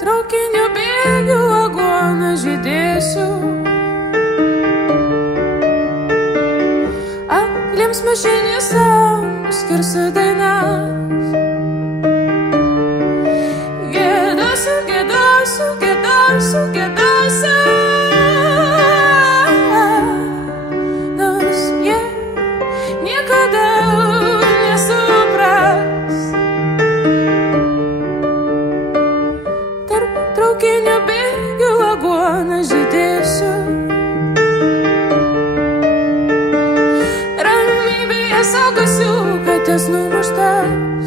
Traukinio bėgių aguoną žydėsiu, akliems mašinėsams skirsiu dainas. Giedosiu, giedosiu, giedosiu, giedosiu, nors jie niekada nesupras. Tarp traukinio bėgių aguoną žydėsiu, ramybėje saugosiu katės numuštas.